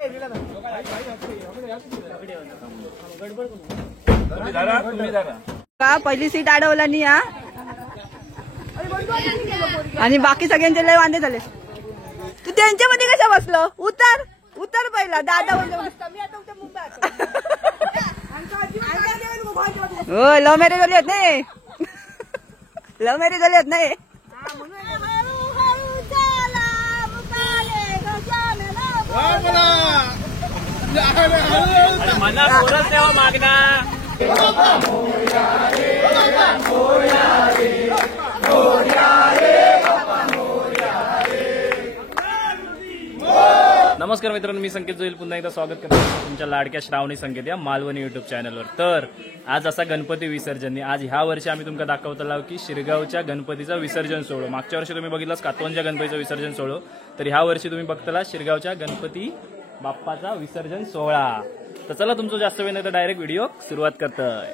का पहिली सीट अडवला नाही हा आणि बाकी सगळ्यांचे लय वांदे झाले. तू त्यांच्यामध्ये कशा बसलो? उतर उतर पहिला दादा. हो लव्ह मॅरेज झाली होत नाही. लव्ह मॅरेज झाली होत नाही. मला परत द्यावा मागणा. नमस्कार मित्रांनो, मी संकेत जोईल पुन्हा एकदा स्वागत करतो तुमच्या लाडक्या श्रावणी संकेत या मालवणी युट्यूब चॅनलवर. तर आज असा गणपती विसर्जन. आज ह्या वर्षी आम्ही तुमका दाखवतला की शिरगावच्या गणपतीचा विसर्जन सोहळा. मागच्या वर्षी तुम्ही बघितलास कातवनच्या गणपतीचं विसर्जन सोहळा, तर ह्या वर्षी तुम्ही बघतला शिरगावच्या गणपती बाप्पाचा विसर्जन सोहळा. तर चला तुमचं जास्त वेळ नाही तर डायरेक्ट व्हिडिओ सुरुवात करतोय.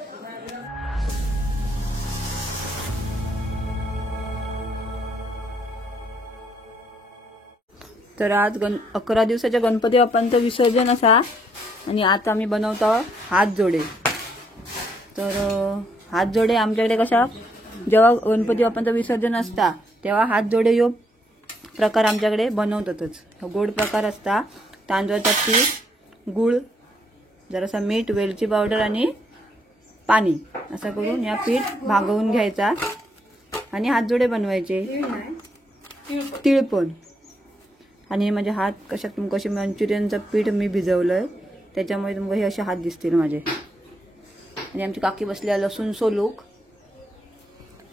तर आज 11 दिवसाच्या गणपती बाप्पांचं विसर्जन असा आणि आता आम्ही बनवतो हात जोडे. तर हात जोडे आमच्याकडे कशा जेव्हा गणपती बाप्पांचं विसर्जन असता तेव्हा हात जोडे यो प्रकार आमच्याकडे बनवतातच. गोड प्रकार असता. तांदळाचा पीठ, गूळ, जरासा मीठ, वेलची पावडर आणि पाणी असं करून या पीठ भागवून घ्यायचा आणि हात जोडे बनवायचे. तीळ पण. आणि माझे हात कशा तुमका असे मंचुरियनचं पीठ मी भिजवलंय त्याच्यामुळे तुमका हे असे हात दिसतील माझे. आणि आमची काकी बसल्या लसूण सोलूक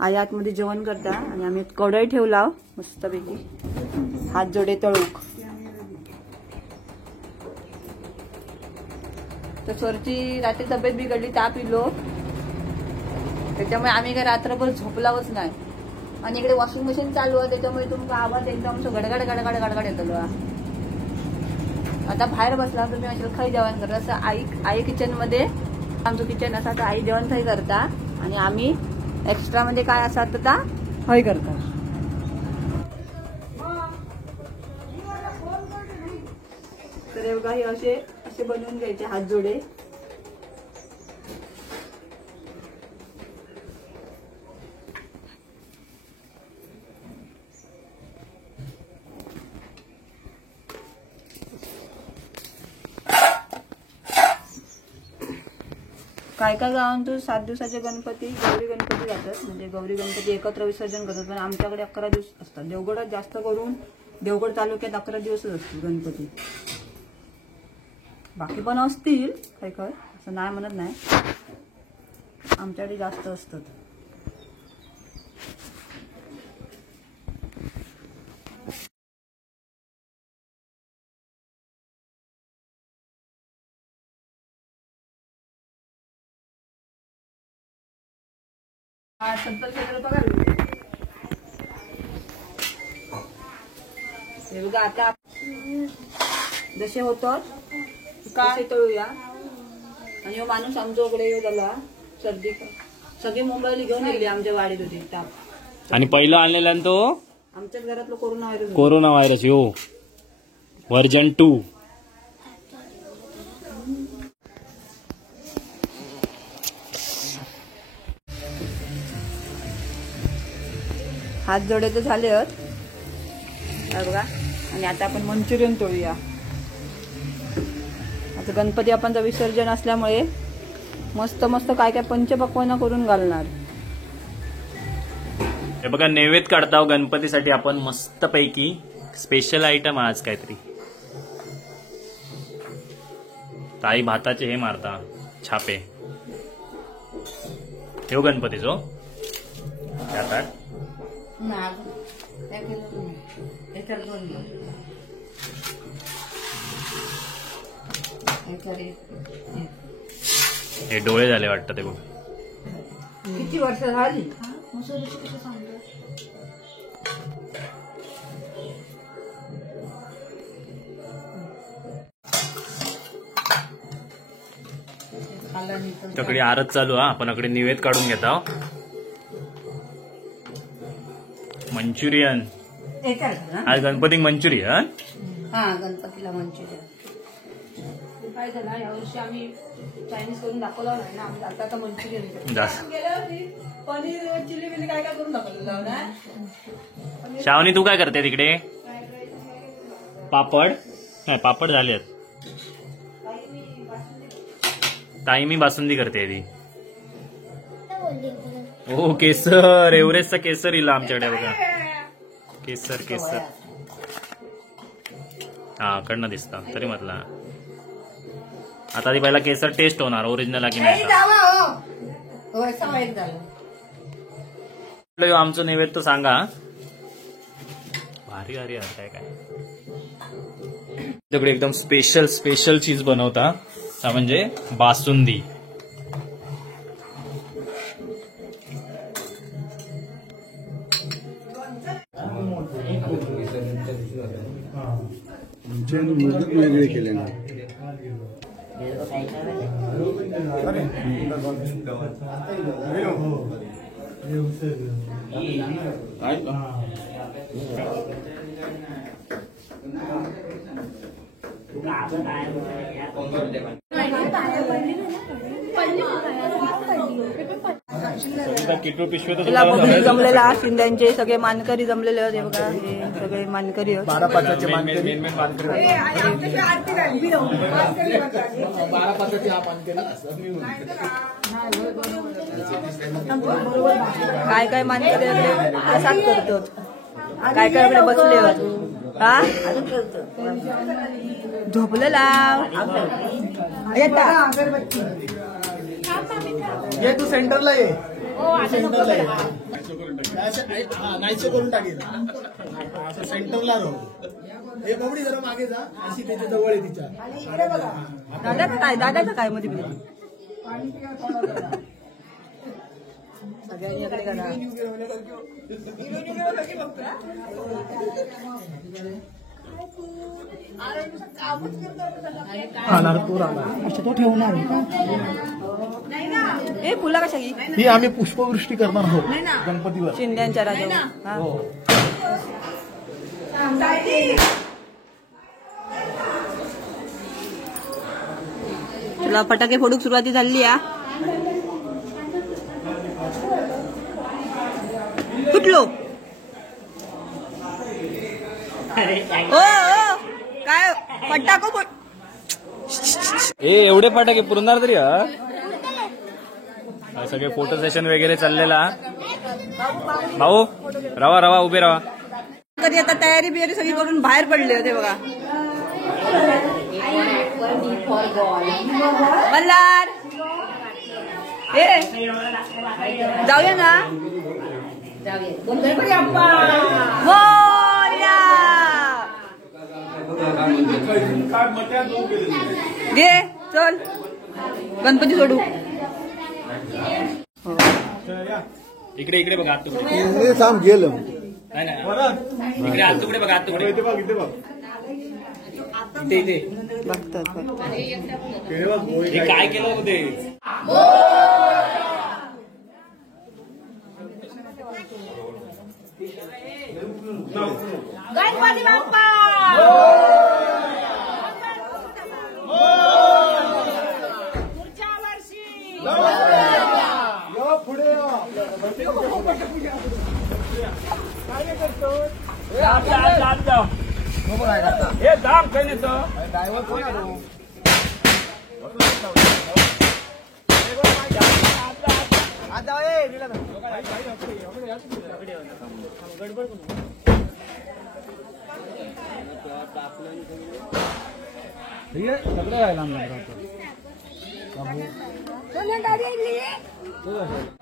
आई आतमध्ये जेवण करता आणि आम्ही कढई ठेवला मस्तपैकी हात जोडे तळूक. तर स्वरची रात्री तब्येत बिघडली, ताप इलो, त्याच्यामुळे आम्ही काय रात्रभर झोपलावच नाही. आणि इकडे वॉशिंग मशीन चालू आहे त्याच्यामुळे तुमचा आवाज एकदम गडगड गडगड गडगड येतो. आता बाहेर बसला तुम्ही असेल खाई जेवण करता. असं आई किचन मध्ये आमचं किचन असा तर आई जेवण खाई करता आणि आम्ही एक्स्ट्रा मध्ये काय असतात तर हय करता. तर हे बघा हे असे बनवून घ्यायचे हात जोडे. काय काय गावांतून 7 दिवसाचे गणपती गौरी गणपती जातात, म्हणजे गौरी गणपती एकत्र विसर्जन करतात. पण आमच्याकडे 11 दिवस असतात. देवगडात जास्त करून देवगड तालुक्यात 11 दिवसच असतो गणपती. बाकी पण असतील काय काय असं नाही म्हणत नाही, आमच्याकडे जास्त असतात. आता जसे होतात काय तळूया. आणि माणूस आमच्याकडे येऊ झाला सर्दी सगळी मुंबईला घेऊन गेली आमच्या वाडीत होती ताप. आणि पहिला आणलेला तो आमच्याच घरातलं कोरोना व्हायरस यो व्हर्जन 2. हात जोडे तर झाले बघा. आणि आता आपण मंचुरियन तळूया. आता गणपती बाप्पांचं विसर्जन असल्यामुळे मस्त मस्त काय काय पंचपक्वान्न करून घालणार. हे बघा नैवेद्य काढता गणपतीसाठी आपण मस्त पैकी स्पेशल आयटम आज काहीतरी. ताई भाताचे हे मारता छापे ठेव गणपतीचो त्यात हे डोळे झाले वाटतं. ते बघ किती वर्ष झाली. तकडे आरत चालू. आपण अकडे निवेद काढून घेता. मंचुरियन आज गणपती मंचुरियन. हा गणपतीला मंचुरियन. काय झाला यावर्षी आम्ही चायनीज करून दाखवलं नाही ना, आम्ही आता मंचुरियन जास्त पनीर चिली बिली काय काय करून दाखवलं ना. श्रावणी तू काय करते तिकडे? पापड नाही, पापड झालेत. ताई मी बासुंदी करते ती. हो केसर, एव्हरेस्टचा केसर इला आमच्याकडे बघा. केसर केसर हा कडनं दिसता तरी म्हटला. आता ती पहिला केसर टेस्ट होणार ओरिजिनल की नाही. आमचं नैवेद्य सांगा. भारी भारी काय काय तुझ्याकडे एकदम स्पेशल स्पेशल चीज बनवता ता म्हणजे बासुंदी. वेगळे केले ना. किटू पिशवे तर तुला बघून जमलेला शिंद्यांचे सगळे मानकरी जमलेले होते बघा. हे सगळे मानकरी होते. 12-5चे मानकरी. 12-5चे हा मानकरी. काय काय मानकरी वगैरे प्रसाद करतो. काय काय वगैरे बसले होते. हा झोपलेला. ये तू सेंटरला ये. सेंटरला ये. नाहीचे करून टाकेल. असं सेंटरला राहू. हे बबडी जरा मागे जा. अशी त्याच्या जवळ आहे तिच्या. दादाचं काय मध्ये सगळ्यांकडे करा. तो ठेवणार हे फुला कशा की ही आम्ही पुष्पवृष्टी करणार आहोत गणपतीवर. शिंद्यांच्या राजा. तुला फटाके फोडूक सुरुवाती झाली या. कुठलो ओ काय फटाको एवढे फटाके पुरणार तरी. सगळे फोटो सेशन वगैरे चाललेला. भाऊ रवा रवा उभे राहा. कधी आता तयारी बियारी सगळी करून बाहेर पडले होते बघा. मल्हार हे जाऊया ना. मोरया घे चल गणपती सोडू. इकडे इकडे बघा हात तुकडे. थांब गेलं. नाही नाही इकडे हात तुकडे बघा. हात तुकडे इथे बघतात. हे काय केलं होते. गणपती बाप्पा पुढच्या वर्षी पुढे काय करतो. हे दाम काही नेतो. ड्रायव्हर कोण सगळं राहिला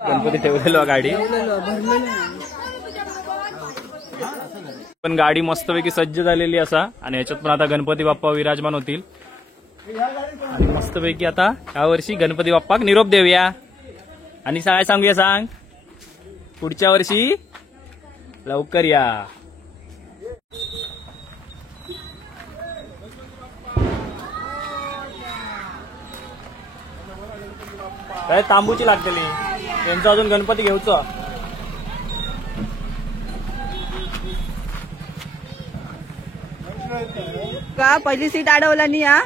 गणपती ठेवलेलो गाडी. पण गाडी मस्तपैकी सज्ज झालेली असा आणि ह्याच्यात पण आता गणपती बाप्पा विराजमान होतील. आणि मस्तपैकी आता या वर्षी गणपती बाप्पाक निरोप देऊया आणि काय सांगूया सांग. पुढच्या वर्षी लवकर या. काय तांबूची लागतेली त्यांचं अजून गणपती घेऊचं. का पहिली सीट अडवला नाही. हा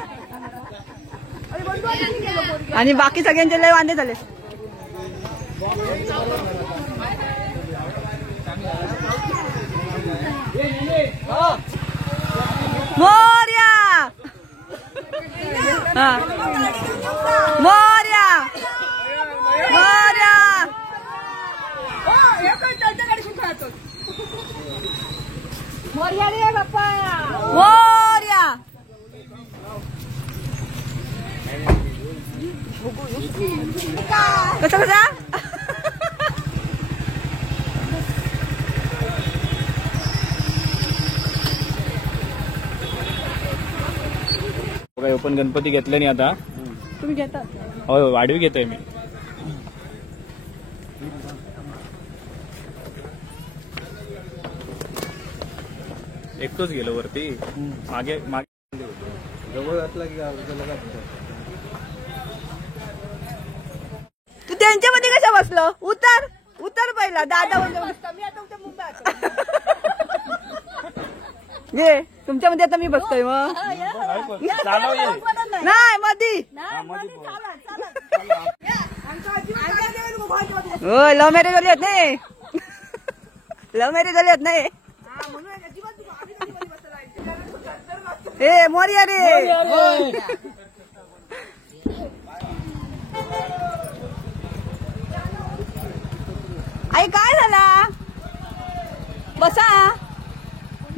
आणि बाकी सगळ्यांचे लय वांदे झाले. मोर्या हा मोर्या मोर्या मोर्या रे बाप्पा मोर्या. कसं कसा बघा पण गणपती घेतले नाही आता. तुम्ही घेता? होय वाढवी घेतोय मी. एकटोच गेलो वरती. मागे मागे जवळ असला की तू त्यांच्यामध्ये कशा बसलो? उतर उतर पहिला. दादा ये तुमच्यामध्ये आता मी बसतोय मग. नाही मधी हो लव्ह मॅरेज झाली आहेत नाही. लव्ह मॅरेज झाली आहेत नाही. ए मोर्या रे. आई काय झाला? बसा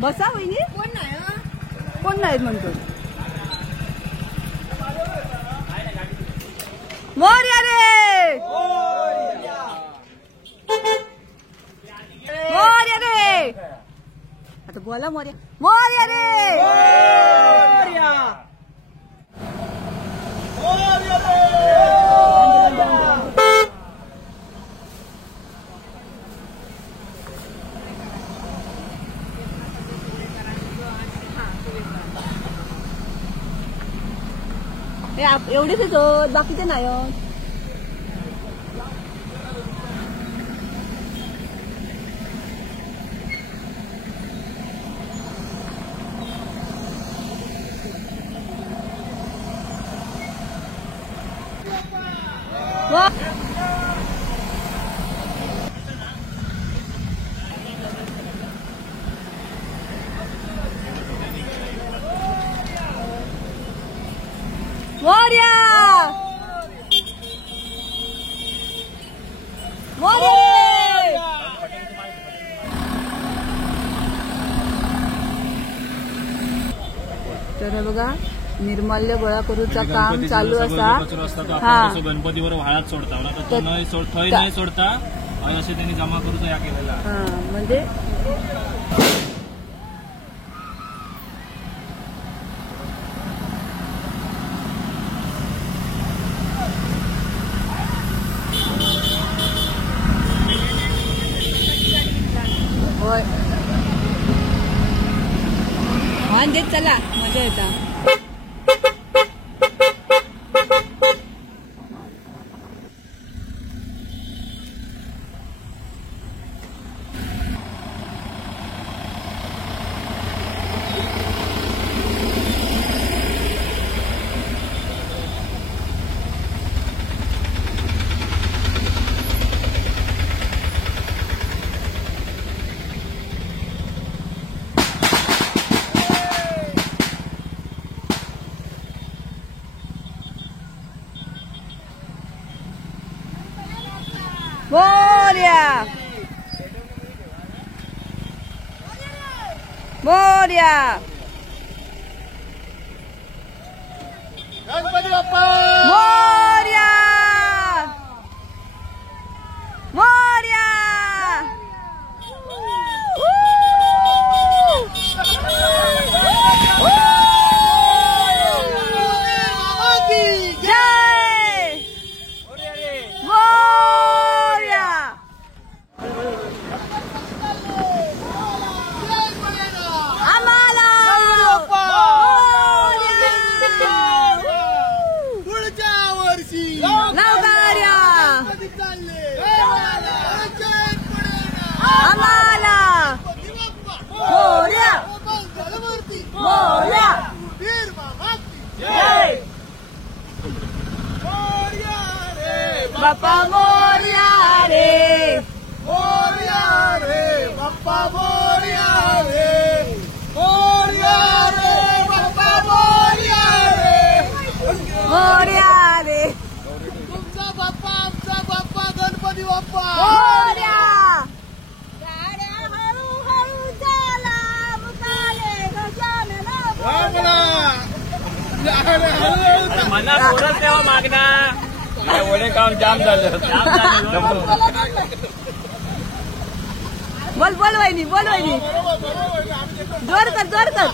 बसा वहिनी. कोण नाही म्हणतो? मोर्या रे मोर्या रे. आता बोला मोर्या मोर्या रे. एवढेच येतो बाकीचे नाही. मोर्या मोर्या. तर बघा निर्माल्य गोळा करूचा काम चालू असा. हा गणपतीवर वाळात सोडता थंय नाही सोडता असे त्यांनी जमा करूचा या केलेला. म्हणजे होय देत चला मजा येता. मोर्या मोर्या. गणपती बाप्पा मोर्या मोर्या. जय मोर्या. आम्हाला पुढच्या वर्षी लवकर्या चालले आम्हाला मोर्या मोर्या. वीर मामा जय बाप्पा मोरया रे. मोरया रे बाप्पा मोरया रे. मोरया रे बाप्पा मोरया रे. मोरया रे. तुमचा बाप्पा आमचा बाप्पा गणपती बाप्पा मोरया. मला बोलत तेव्हा मागना ओले काम जाम झालं. बोल बोल वहिनी, बोल वहिनी. जोर कर, जोर कर.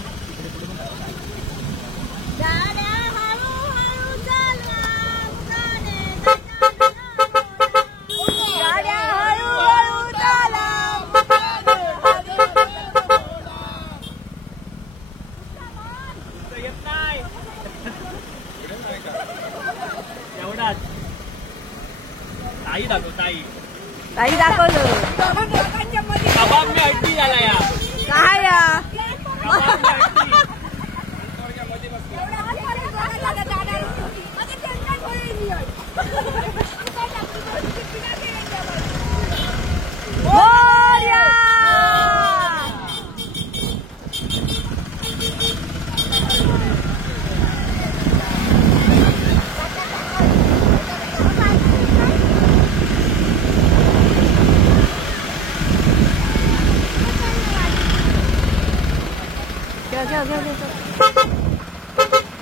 एवढाच ताई दाखव ताई. काही दाखवलं कबाब मी हट्टी झाला या. काय या? मोरया.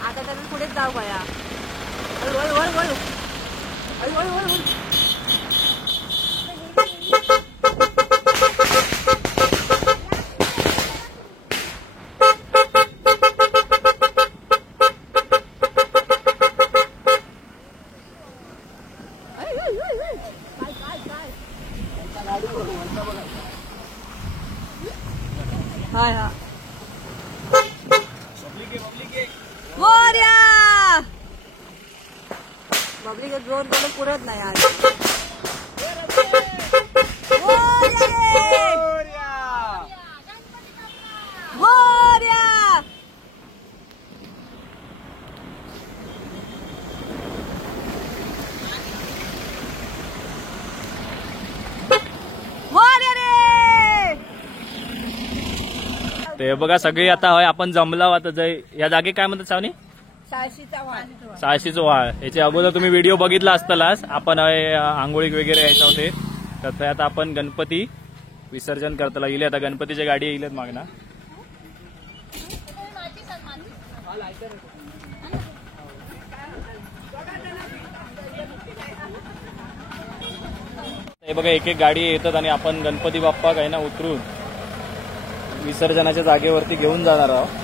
आता तर पुढेच जाऊ बया. हळू हळू हळू हळू हळू हळू हळू. हाय हा. मोरया. बबली का जोर बोलून पुरत नाही आज. मोरया रे. मोरया. मोरया रे. ते बघा सगळे आता होय आपण जमला आता जय या जागे काय म्हणतात सावनी साळशीचं वाळ. याच्या अगोदर तुम्ही व्हिडिओ बघितला असतालाच आपण आंघोळी वगैरे यायचं होते. तर आता आपण गणपती विसर्जन करताना येईल. आता गणपतीच्या गाडी येईलच मागना. हे बघा एक एक गाडी येतात आणि आपण गणपती बाप्पा काही ना उतरून विसर्जनाच्या जागेवरती घेऊन जाणार आहोत.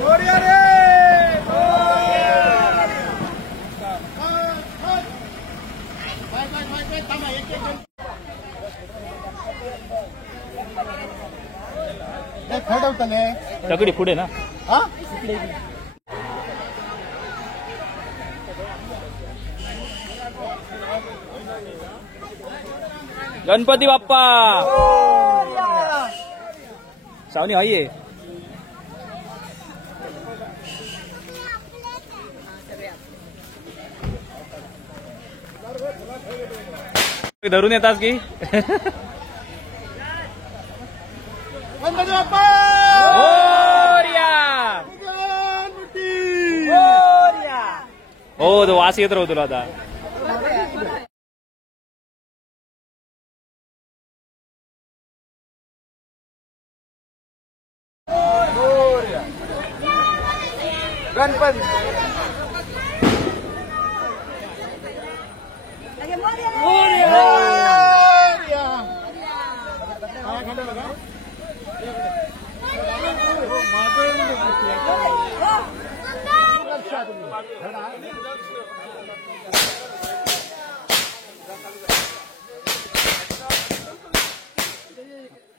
मोरया रे. खडवतले दगडी पुढे ना. हा गणपती बाप्पा सावनी हाय धरून येतात की. गणपती बाप्पा हो तो वास येत राहतो तुला आता. गणपती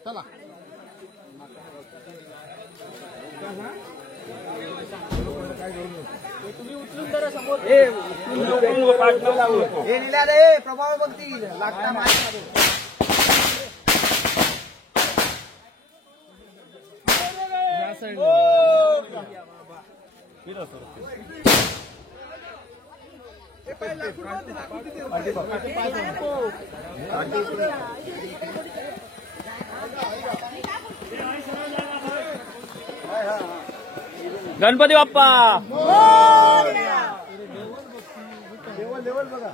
चला प्रभाव बघतील लागता माझ्या गणपती बाप्पा लेवल बघा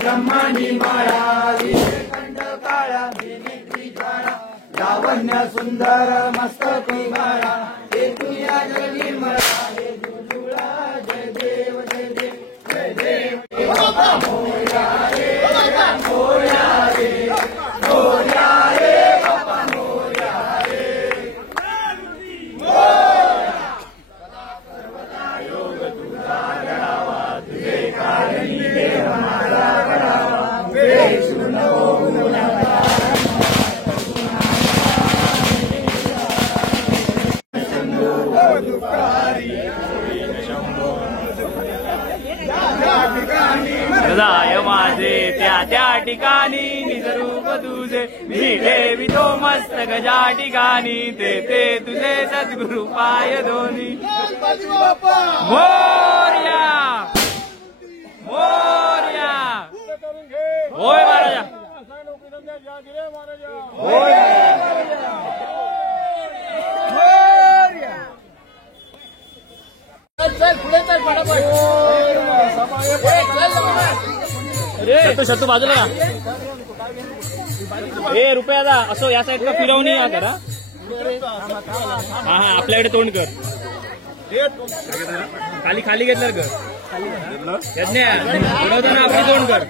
ब्रह्मांडी माळा कंठ काळा लावण्य सुंदर मस्तकी माळा हे तुया जगी मला हे जुजुळा जय देव जय देव जय देव मोरया रे मोरया रे मोरया रे बाप्पा मोरया रे सदा सर्वदा योग तुझा घडावा तुझे कारणी देव माझा घडावा वेशून होऊन हृदय माझे त्या ठिकाणी निजरूप तुझे मी ठेवितो मस्तक ज्या ठिकाणी ते तुझे सद्गुरु पाय दोन्ही मोरया मोरया होय महाराजा शतू बाजूला ना ए रुपयाला असो या साईड का फिरवणी या करा हा हा आपल्याकडे तोंड कर खाली खाली घेतलं कर उडवताना आपली तोंड कर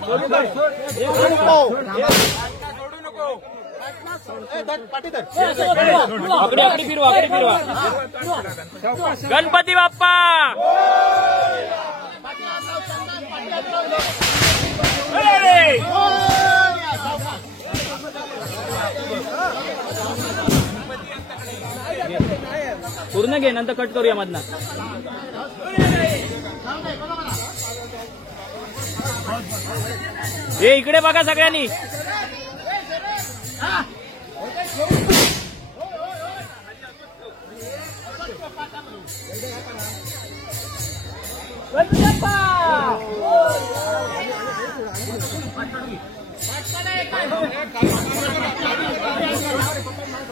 आकडे आकडे फिरवा आकडे फिरवा गणपती बाप्पा पूर्ण घे नंतर कट करूया मधनं हे इकडे बघा सगळ्यांनी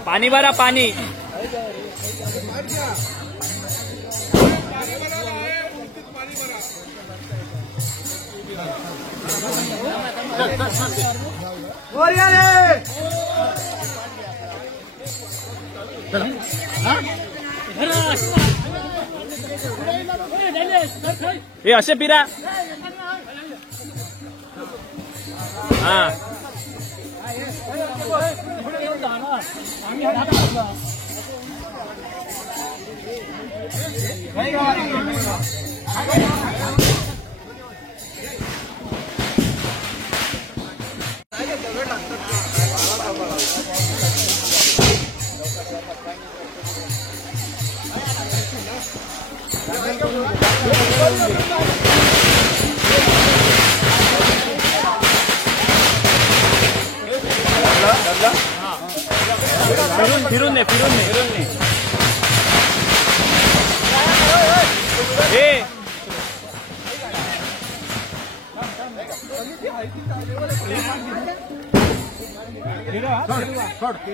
पाणी भरा पाणी हे असे फिरा हा फिरून ने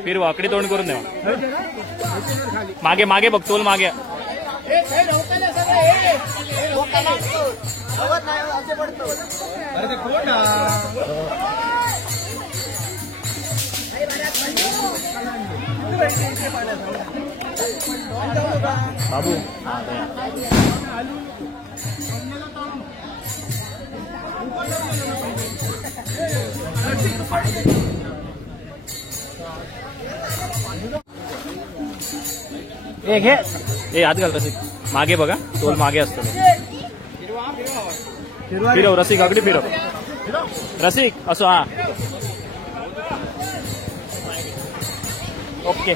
फिरवा आकडे तोंड करून द्या मागे मागे बघ तोल मागे अरे ते कोण ना बाबू ए हात घाल रसिक मागे बघा तोल मागे असतो फिरव रसिक अगदी फिरव रसिक असो हा ओके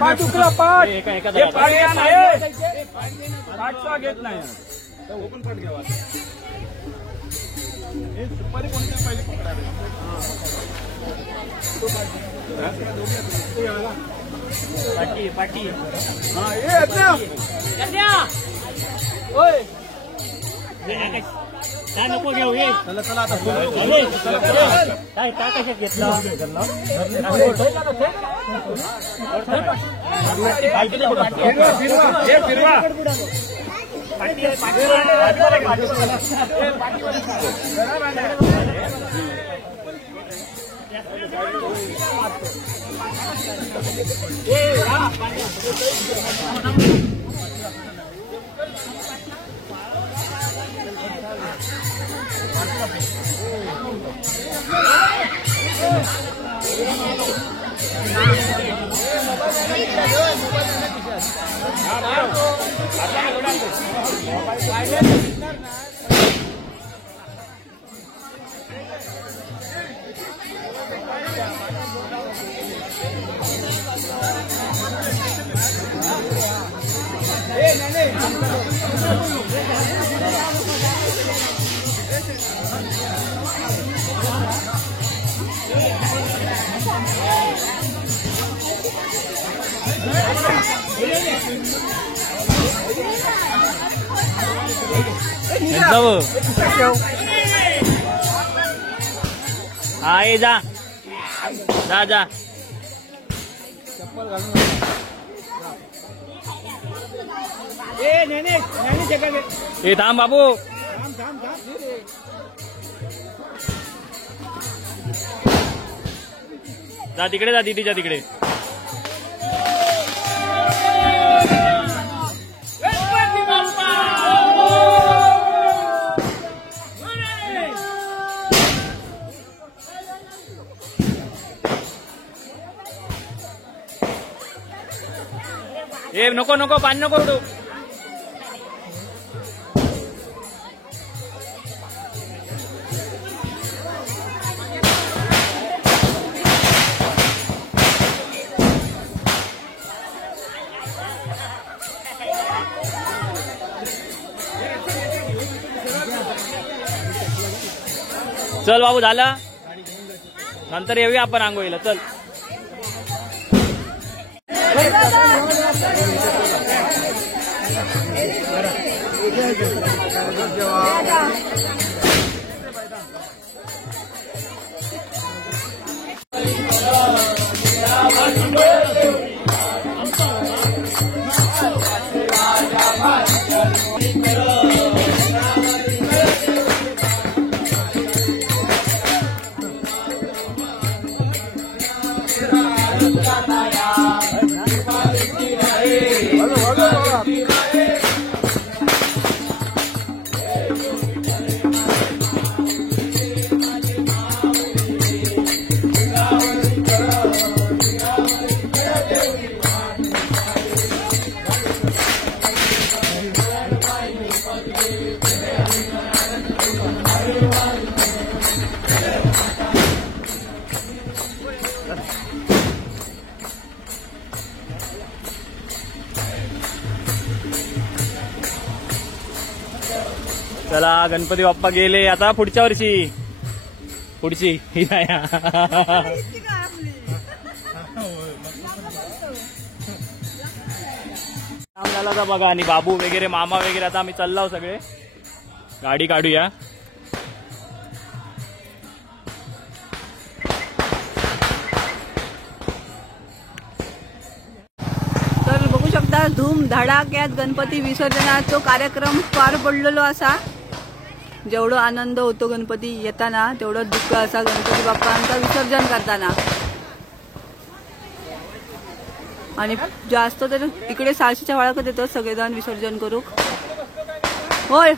पाठ उकला पाठ एका एका पाठचा घेत नाही ओपन पाठ घ्यावा हे सुपारी कोणत्या पाहिजे पकडावे पाटी पाटी हा ये ओय काय नको घेऊ ये चला चला आता काय काय कशात घेतलं फिरवा जाऊ हा ये जा जा जा ए थांब बाबू जा तिकडे जा दीदीच्या तिकडे ए नको नको पाणी नको उडू चल बाबू झालं नंतर येऊया आपण आंघोळीला चल चला गणपती बाप्पा गेले आता पुढच्या वर्षी पुढची ही नाही चला आता बघा आणि बाबू वगैरे मामा वगैरे आता आम्ही चाललो सगळे गाडी काढूया. तर बघू शकता धूम धडाक्यात गणपती विसर्जनाचा कार्यक्रम पार पडलेलो असा. जेवढं आनंद होतो गणपती येताना तेवढं दुःख असा गणपती बाप्पांचा विसर्जन करताना. आणि जास्त तर इकडे 600च्या वाळाकडे येतात सगळेजण विसर्जन करू. होय